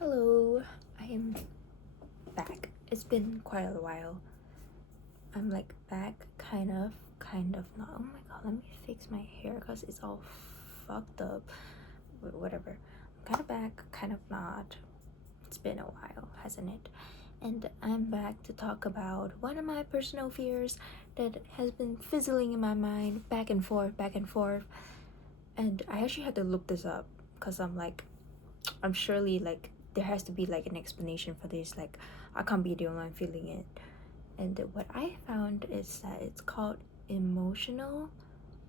Hello, I am back. It's been quite a while. I'm like back, kind of not. Oh my god, let me fix my hair because it's all fucked up. Whatever. I'm kind of back, kind of not. It's been a while, hasn't it? And I'm back to talk about one of my personal fears that has been fizzling in my mind back and forth, back and forth. And I actually had to look this up because I'm surely like there has to be like an explanation for this. Like I can't be the only one feeling it. And what I found is that it's called emotional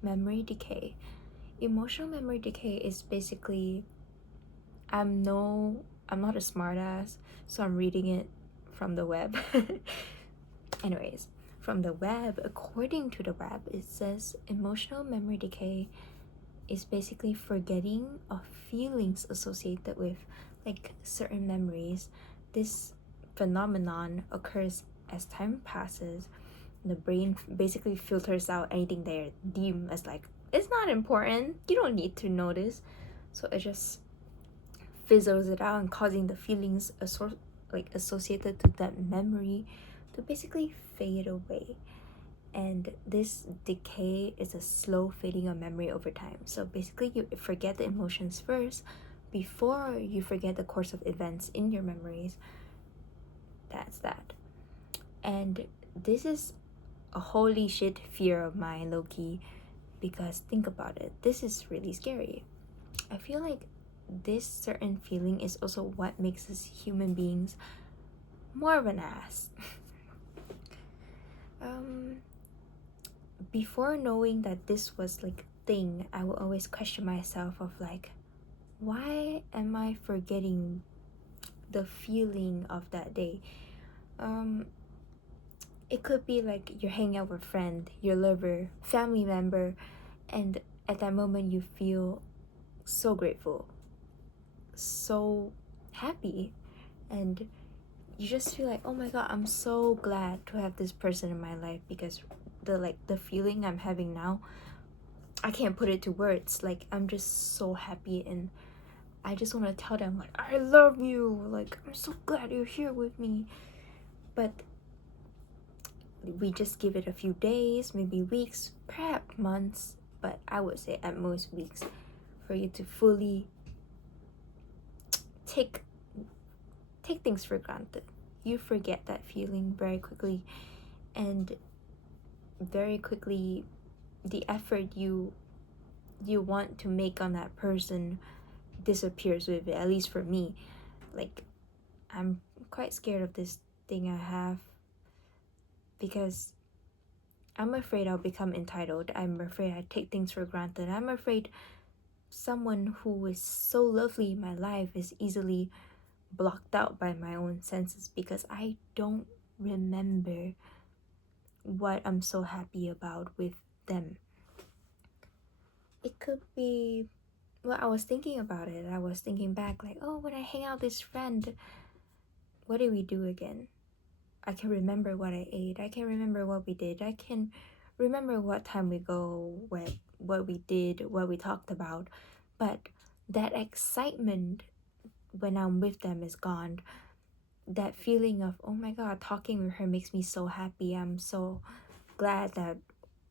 memory decay. Emotional memory decay is basically I'm not a smartass, so I'm reading it from the web. Anyways, from the web, according to the web, it says emotional memory decay is basically forgetting of feelings associated with like certain memories. This phenomenon occurs as time passes. The brain basically filters out anything they deem as like it's not important. You don't need to know this, so it just fizzles it out and causing the feelings associated to that memory to basically fade away. And this decay is a slow fading of memory over time. So basically, you forget the emotions first before you forget the course of events in your memories. That's that. And this is a holy shit fear of mine, Loki, because think about it. This is really scary. I feel like this certain feeling is also what makes us human beings more of an ass. um, Before knowing that this was like a thing, I would always question myself of like, why am I forgetting the feeling of that day? Um, it could be like you're hanging out with a friend, your lover, family member, and at that moment you feel so grateful, so happy, and you just feel like, oh my god, I'm so glad to have this person in my life because the feeling I'm having now, I can't put it to words. Like I'm just so happy and I just want to tell them like I love you. Like I'm so glad you're here with me. But we just give it a few days, maybe weeks, perhaps months, but I would say at most weeks for you to fully take things for granted. You forget that feeling very quickly, and very quickly the effort you want to make on that person disappears with it, at least for me. Like I'm quite scared of this thing I have because I'm afraid I'll become entitled. I'm afraid I take things for granted. I'm afraid someone who is so lovely in my life is easily blocked out by my own senses because I don't remember what I'm so happy about with them. It could be, well, I was thinking about it. I was thinking back, like, oh, when I hang out with this friend, what did we do again? I can remember what I ate. I can remember what we did. I can remember what time we go, what we did, what we talked about. But that excitement when I'm with them is gone. That feeling of, oh my god, talking with her makes me so happy. I'm so glad that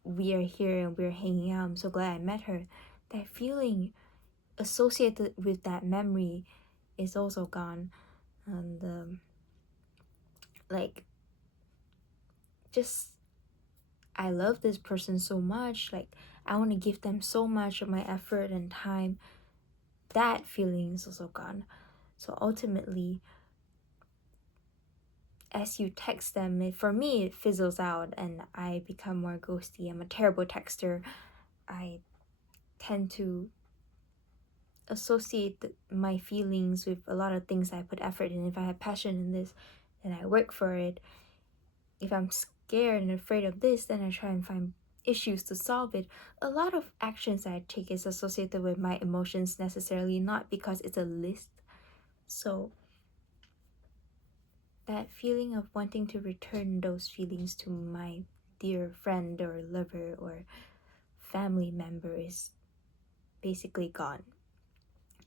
we are here and we're hanging out. I'm so glad I met her. That feeling associated with that memory is also gone. And like just I love this person so much, like I want to give them so much of my effort and time. That feeling is also gone. So ultimately, as you text them, for me it fizzles out and I become more ghosty. I'm a terrible texter. I tend to associate my feelings with a lot of things I put effort in. If I have passion in this, then I work for it. If I'm scared and afraid of this, then I try and find issues to solve it. A lot of actions I take is associated with my emotions necessarily, not because it's a list. So that feeling of wanting to return those feelings to my dear friend or lover or family member is basically gone.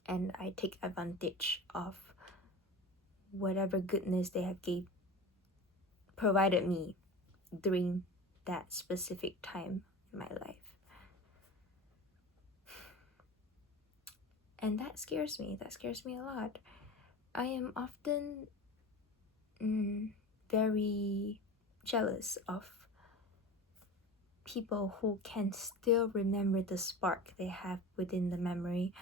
And I take advantage of whatever goodness they have provided me during that specific time in my life. And that scares me a lot. I am often very jealous of people who can still remember the spark they have within the memory.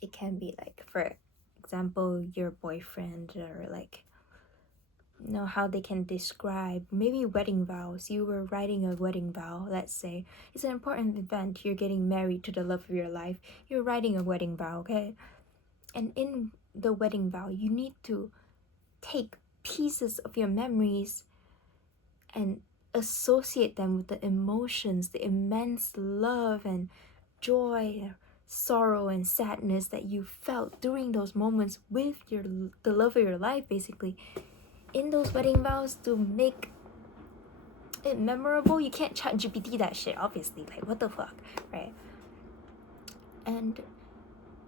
It can be like, for example, your boyfriend, or like, how they can describe maybe wedding vows. You were writing a wedding vow, let's say it's an important event, you're getting married to the love of your life, you're writing a wedding vow, okay? And in the wedding vow, you need to take pieces of your memories and associate them with the emotions, the immense love and joy, sorrow and sadness that you felt during those moments with the love of your life, basically. In those wedding vows, to make it memorable, you can't chat GPT that shit, obviously. Like, what the fuck, right? And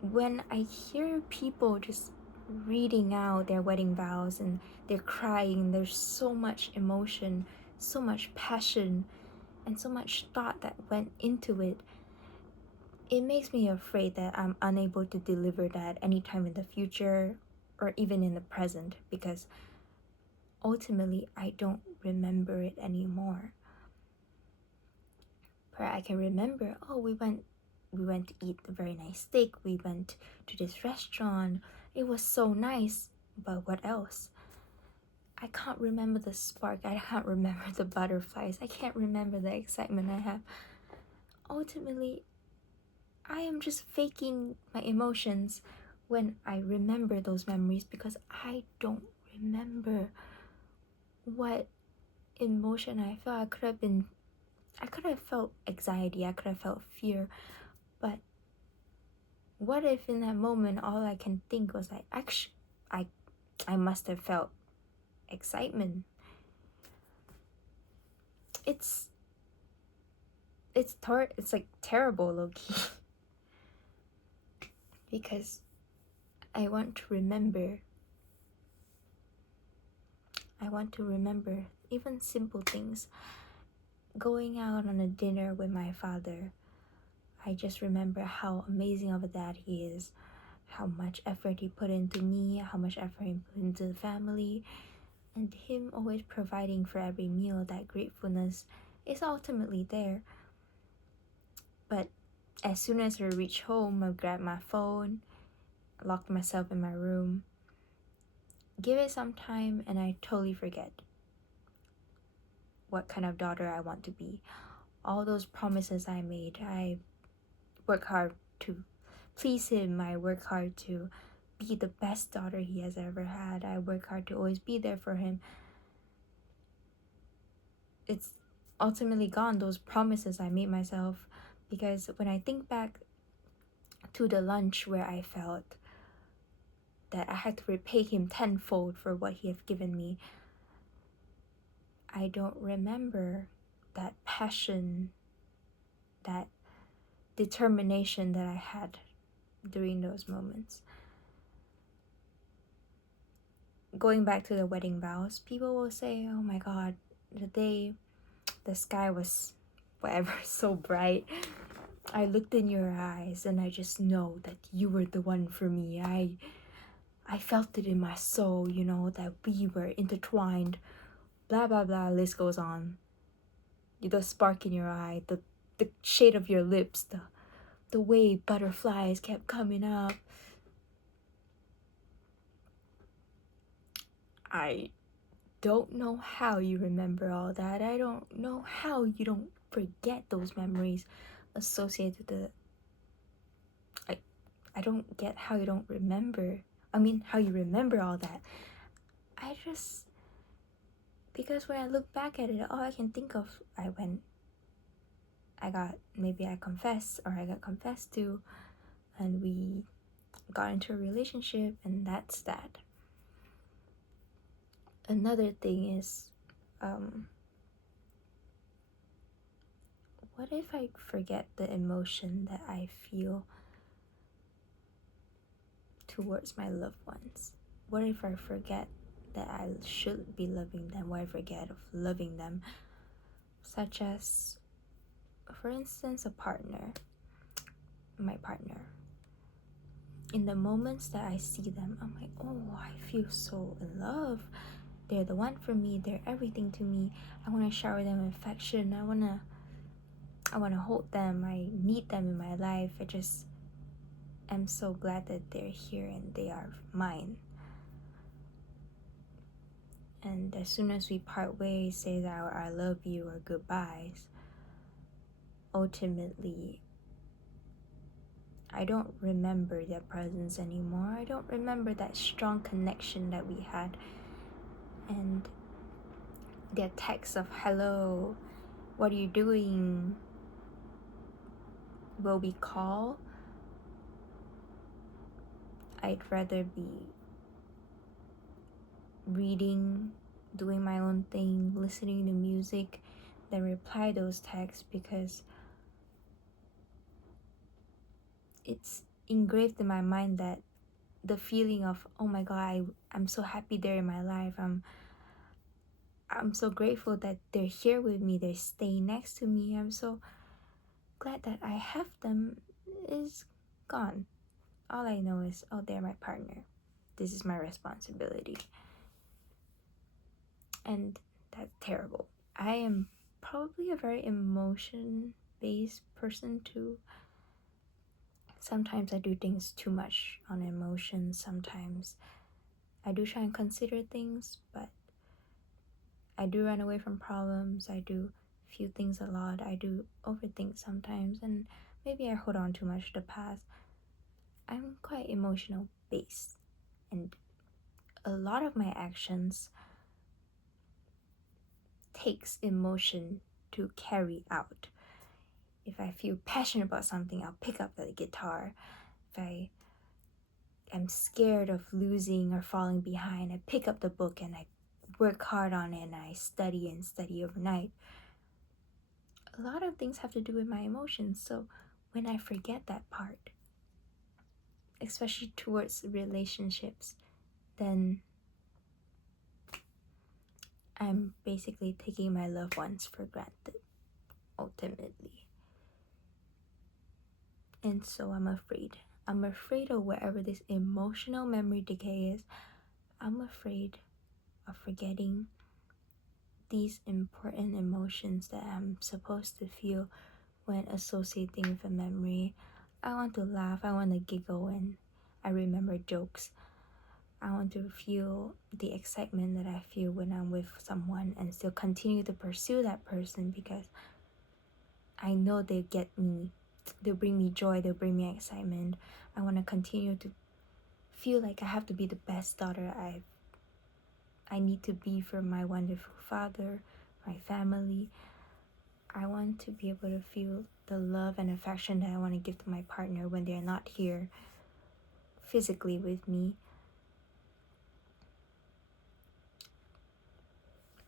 when I hear people just reading out their wedding vows and they're crying, there's so much emotion, so much passion, and so much thought that went into it. It makes me afraid that I'm unable to deliver that anytime in the future or even in the present, because ultimately I don't remember it anymore. But I can remember, oh, we went to eat a very nice steak, we went to this restaurant, it was so nice, but what else? I can't remember the spark, I can't remember the butterflies, I can't remember the excitement I have. Ultimately, I am just faking my emotions when I remember those memories, because I don't remember what emotion I felt. I could have felt anxiety, I could have felt fear, but what if in that moment all I can think was like, actually, I must have felt excitement. It's like terrible, low-key. Because I want to remember even simple things. Going out on a dinner with my father, I just remember how amazing of a dad he is, how much effort he put into me, how much effort he put into the family, and him always providing for every meal. That gratefulness is ultimately there. But as soon as I reach home, I grab my phone, lock myself in my room, give it some time, and I totally forget what kind of daughter I want to be. All those promises I made, I work hard to please him, I work hard to be the best daughter he has ever had, I work hard to always be there for him. It's ultimately gone, those promises I made myself, because when I think back to the lunch where I felt that I had to repay him tenfold for what he had given me, I don't remember that passion, that determination that I had during those moments. Going back to the wedding vows, people will say, oh my god, the sky was whatever, so bright. I looked in your eyes and I just know that you were the one for me. I felt it in my soul, that we were intertwined. Blah blah blah, list goes on. The spark in your eye, the shade of your lips, the way butterflies kept coming up. I don't know how you remember all that. I don't know how you don't forget those memories associated with the... I don't get how you don't remember. How you remember all that. Because when I look back at it, all I can think of, I confessed, or I got confessed to, and we got into a relationship, and that's that. Another thing is, what if I forget the emotion that I feel towards my loved ones? what if I forget that I should be loving them? What if I forget of loving them? Such as, for instance, my partner. In the moments that I see them, I'm like, oh, I feel so in love. They're the one for me. They're everything to me. I want to shower them with affection. I want to hold them. I need them in my life. I just am so glad that they're here and they are mine. And as soon as we part ways, say that I love you or goodbyes, ultimately, I don't remember their presence anymore. I don't remember that strong connection that we had. And their texts of hello, what are you doing, will we call? I'd rather be reading, doing my own thing, listening to music than reply those texts, because it's engraved in my mind that the feeling of, oh my god, I'm so happy they're in my life. I'm so grateful that they're here with me, they're staying next to me. I'm so glad that I have them is gone. All I know is, oh, they're my partner. This is my responsibility. And that's terrible. I am probably a very emotion-based person too. Sometimes I do things too much on emotions. Sometimes I do try and consider things, but I do run away from problems. I do feel things a lot. I do overthink sometimes, and maybe I hold on too much to the past. I'm quite emotional based, and a lot of my actions takes emotion to carry out. If I feel passionate about something, I'll pick up the guitar. If I am scared of losing or falling behind, I pick up the book and I work hard on it, and I study and study overnight. A lot of things have to do with my emotions. So when I forget that part, especially towards relationships, then I'm basically taking my loved ones for granted, ultimately. And so I'm afraid. I'm afraid of wherever this emotional memory decay is. I'm afraid of forgetting these important emotions that I'm supposed to feel when associating with a memory. I want to laugh, I want to giggle when I remember jokes. I want to feel the excitement that I feel when I'm with someone and still continue to pursue that person, because I know they get me. They'll bring me joy, they'll bring me excitement. I want to continue to feel like I have to be the best daughter I need to be for my wonderful father, my family. I want to be able to feel the love and affection that I want to give to my partner when they're not here physically with me.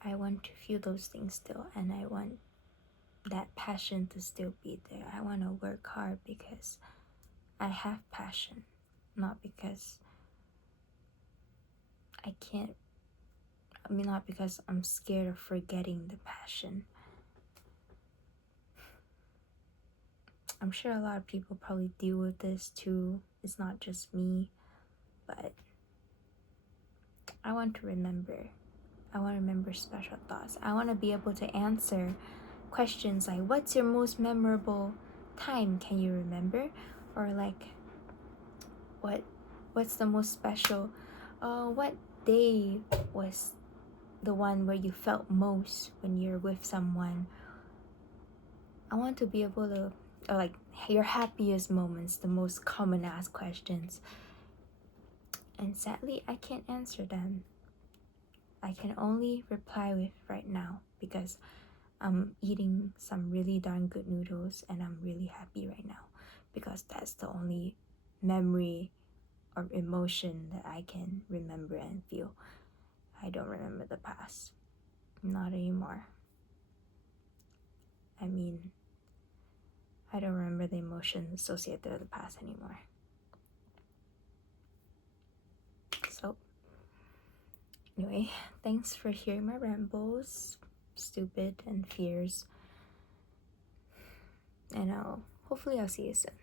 I want to feel those things still, and I want that passion to still be there. I want to work hard because I have passion, not because not because I'm scared of forgetting the passion. I'm sure a lot of people probably deal with this too. It's not just me, but I want to remember. I want to remember special thoughts. I want to be able to answer questions like, what's your most memorable time? Can you remember? Or like, what's the most special? What day was the one where you felt most when you're with someone? I want to be able to, or like, your happiest moments, the most common asked questions. And sadly, I can't answer them. I can only reply with right now, because I'm eating some really darn good noodles and I'm really happy right now, because that's the only memory or emotion that I can remember and feel. I don't remember the past. Not anymore. I mean, I don't remember the emotions associated with the past anymore. So, Anyway, thanks for hearing my rambles, stupid and fears. And hopefully I'll see you soon.